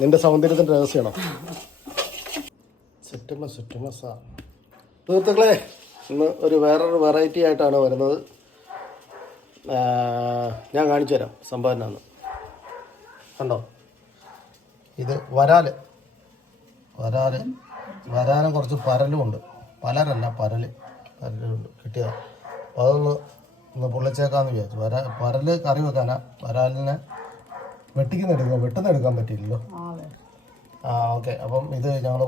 നിന്റെ സൗന്ദര്യത്തിൻ്റെ രഹസ്യമാണോ? സെറ്റുമസാ സുഹൃത്തുക്കളെ, ഇന്ന് വേറൊരു വെറൈറ്റി ആയിട്ടാണ് വരുന്നത്. ഞാൻ കാണിച്ചു തരാം സംഭവം എന്നാന്ന്. കണ്ടോ, ഇത് വരാലും കുറച്ച് പരലുമുണ്ട്. പരലുണ്ട് കിട്ടിയതാണ്. അപ്പോൾ ഒന്ന് പൊള്ളിച്ചേക്കാന്ന് വിചാരിച്ചു. പരല് കറി വെക്കാനാ. വരാലിനെ വെട്ടുന്നെടുക്കാൻ പറ്റിയില്ലല്ലോ. ഓക്കെ. അപ്പം ഇത് ഞങ്ങൾ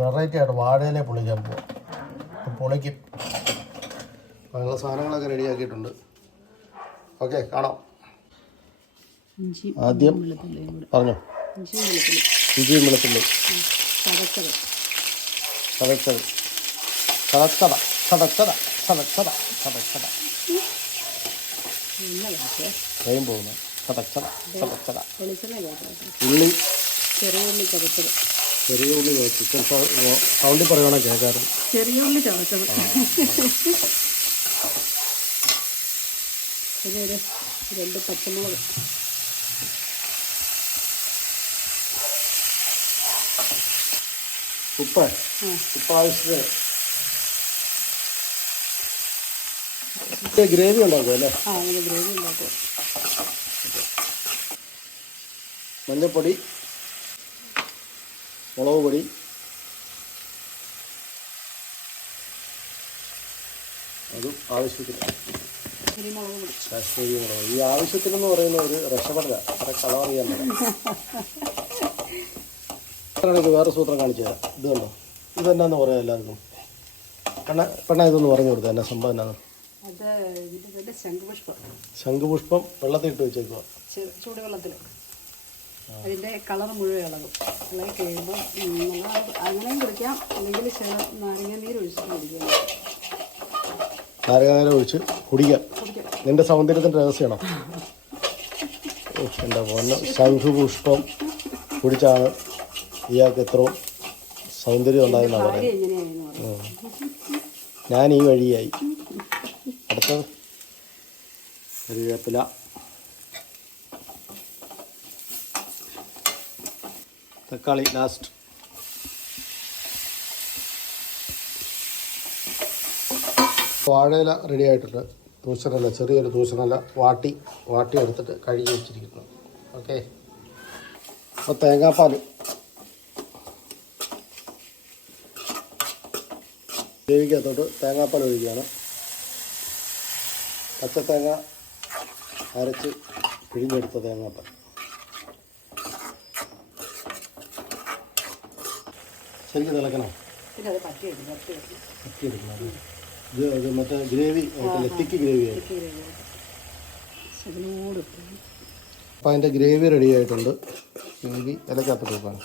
വെറൈറ്റി ആയിട്ട് വാഴയിലെ പൊള്ളിക്കാൻ പോവാം. അപ്പം പൊളിക്കും. അതിനുള്ള സാധനങ്ങളൊക്കെ റെഡിയാക്കിയിട്ടുണ്ട്. ഓക്കെ, കാണാം. ആദ്യം പറഞ്ഞോ. ഇഞ്ചിയും വെളുത്തുള്ളി പോകുന്നു. ഉള്ളി, ചെറിയ ഉള്ളി ചിക്കൻ സൗണ്ടിൽ പറയുവാണോ കേൾക്കാറ്. ചെറിയ ഉള്ളി ചതച്ചത്, പിന്നെ ഒരു 2 പച്ചമുളക്, ഉപ്പ് ആവശ്യത്തിന്. ഗ്രേവി ഉണ്ടാക്കും അല്ലേ? അങ്ങനെ ഗ്രേവി ഉണ്ടാക്കും. മഞ്ഞൾപ്പൊടി, മുളക് പൊടി, അതും ആവശ്യത്തിന്. കാശ്മീരി മുളക്. ഈ ആവശ്യത്തിനെന്ന് പറയുന്ന ഒരു രക്ഷപ്പെടില്ല. അത്ര കളർ ചെയ്യാൻ ഇത് വേറെ സൂത്രം കാണിച്ചു തരാം. ഇത് കണ്ടോ, ഇതെന്നാന്ന് പറയാം എല്ലാവർക്കും. പെണ്ണ ഇതൊന്ന് പറഞ്ഞു കൊടുത്തത് എന്നാ സംഭവം എന്നാണ്? ശംഖുപുഷ്പം വെള്ളത്തിൽ ഇട്ട് വെച്ചേക്കുക, ചൂടുവെള്ളത്തിൽ. അതിൻ്റെ കളർ മുഴുവൻ ഇളകും. ഇളകി കഴിയുമ്പോൾ അങ്ങനെയും കുടിക്കാം, അല്ലെങ്കിൽ നാരങ്ങാനീര് ഒഴിച്ച് കുടിക്കാം. നാരങ്ങാനീര് ഒഴിച്ച് കുടിക്കാം. നിന്റെ സൗന്ദര്യത്തിൻ്റെ രഹസ്യമാണോ? എന്താ പോലെ ശംഖുപുഷ്പം കുടിച്ചാണ് ഇയാൾക്ക് എത്രയും സൗന്ദര്യം ഉണ്ടായെന്നാണ് പറയുന്നത്. ഞാൻ ഈ വഴിയായി. അടുത്തത് കരിവേപ്പില, തക്കാളി ലാസ്റ്റ്. വാഴയില റെഡി ആയിട്ടുണ്ട്. തൂശനില, ചെറിയൊരു തൂശനില വാട്ടി എടുത്തിട്ട് കഴുകി വെച്ചിരിക്കുന്നു. ഓക്കെ. അപ്പോൾ തേങ്ങാപ്പാൽ, ഗ്രേവിക്കകത്തോട്ട് തേങ്ങാപ്പാൽ ഒഴിക്കുകയാണ്. പച്ചത്തേങ്ങ അരച്ച് പിഴിഞ്ഞെടുത്ത തേങ്ങാപ്പാൽ. ശരിക്കും തിളക്കണം. പറ്റിയെടുക്കണം. ഇത് മറ്റേ ഗ്രേവി ആയിട്ടല്ലേ, തിക്ക് ഗ്രേവി ആയിട്ട്. അപ്പം അതിൻ്റെ ഗ്രേവി റെഡി ആയിട്ടുണ്ട്. ഗ്രേവി ഇലക്കകത്തോട്ട് വെക്കാൻ.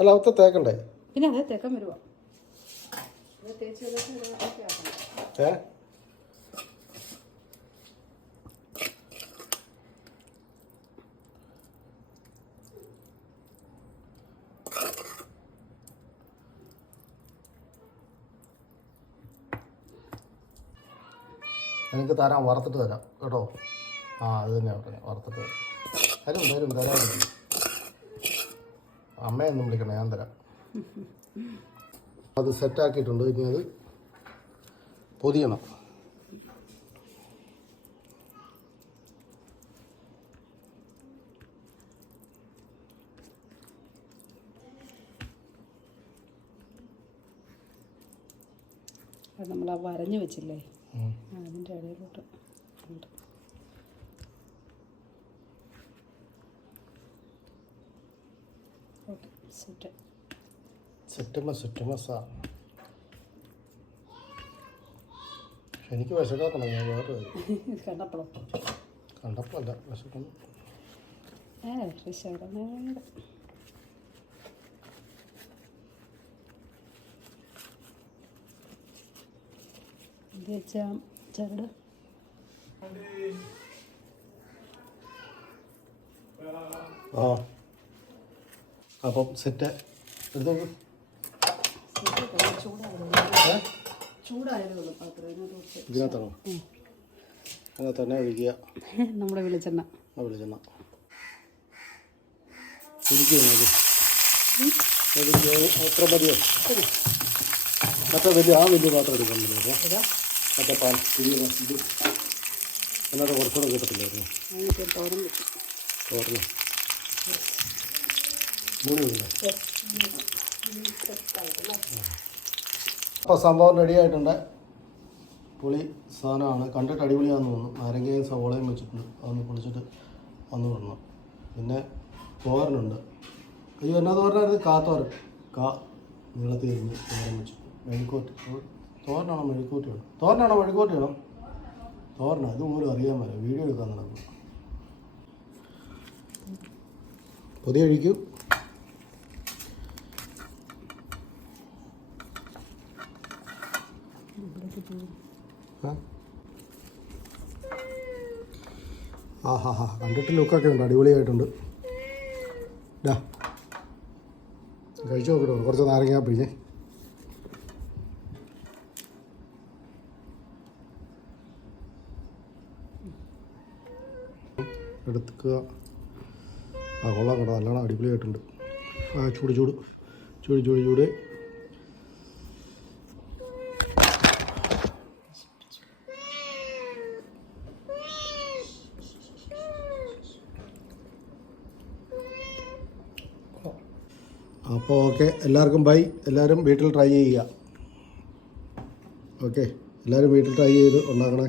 അല്ല, അവത്തെ തേക്കണ്ടേ? പിന്നെ അതെ തേക്കാൻ വരുവാ. എനിക്ക് തരാം, വറുത്തിട്ട് തരാം കേട്ടോ. അത് തന്നെയാണ് പറഞ്ഞത്, വറുത്തിട്ട് തരാം. അമ്മയൊന്നും വിളിക്കണേ, ഞാൻ തരാം. അത് സെറ്റാക്കിയിട്ടുണ്ട്. ഇനി അത് പൊതിയണം. നമ്മൾ വരഞ്ഞു വെച്ചില്ലേ, അതിൻ്റെ ഇടയിലോട്ട് സെറ്റുമസാ. എനിക്ക് വിശക്കാത്തണം. ഞാൻ വേറെ കണ്ടപ്പോഴല്ല വിശക്കുന്നു. ചരട് ആ അപ്പം സെറ്റ് എടുത്തു നോക്ക്. ചൂടായതേ ഉള്ളൂ പാത്രം ഇതിനകത്ത് ഇതിനകത്താണോ? അതിനകത്ത് തന്നെ ഒഴിക്കുക. നമ്മുടെ വെളിച്ചെണ്ണ ആ വെളിച്ചെണ്ണ ഇരിക്കുക നോക്ക്. അത്ര മതിയോ? മറ്റേ വലിയ പാത്രം എടുക്കാൻ പറ്റില്ല. മറ്റേ പാൽ ഇത് അതിനകത്ത് കുറച്ചുകൂടെ കിട്ടത്തില്ലായിരുന്നു. അതിനകത്ത് തോരൻ വെച്ചു. തോരന് മൂന്ന്. അപ്പോൾ സംഭവം റെഡി ആയിട്ടുണ്ട്. പുളി സാധനമാണ്. കണ്ടിട്ട് അടിപൊളിയാണെന്ന് തോന്നുന്നു. നാരങ്ങയും സവോളയും വെച്ചിട്ടുണ്ട്. അതൊന്ന് പൊളിച്ചിട്ട് വന്ന് വിടണം. പിന്നെ തോരനുണ്ട്. അയ്യോ എന്നാ തോരനായിരുന്നു? കാത്തോരൻ. നീളത്തിൽ ഇരുന്ന് തോരൻ വെച്ചു. മെഴുക്കോട്ട് തോരനാണോ മെഴുക്കൂട്ടിയാണോ? തോരനാണോ മെഴുക്കൂട്ടിയാണോ? തോരനാണ്. ഇത് പോലും അറിയാൻ പറ്റില്ല. വീഡിയോ എടുക്കാൻ നടക്കും. പൊതി കഴിക്കൂ. ആ കണ്ടിട്ട് ലുക്കൊക്കെ ഉണ്ട്. അടിപൊളിയായിട്ടുണ്ട്. കഴിച്ചു നോക്കട്ടോ. കുറച്ച് നാരങ്ങ പിഴിഞ്ഞേ. എടുക്കുക. കൊള്ളാം കേട്ടോ. നല്ലോണം അടിപൊളിയായിട്ടുണ്ട്. ചൂട് അപ്പോൾ ഓക്കെ, എല്ലാവർക്കും ബൈ. എല്ലാവരും വീട്ടിൽ ട്രൈ ചെയ്യുക. ഓക്കെ, എല്ലാവരും വീട്ടിൽ ട്രൈ ചെയ്ത് ഉണ്ടാക്കണേ.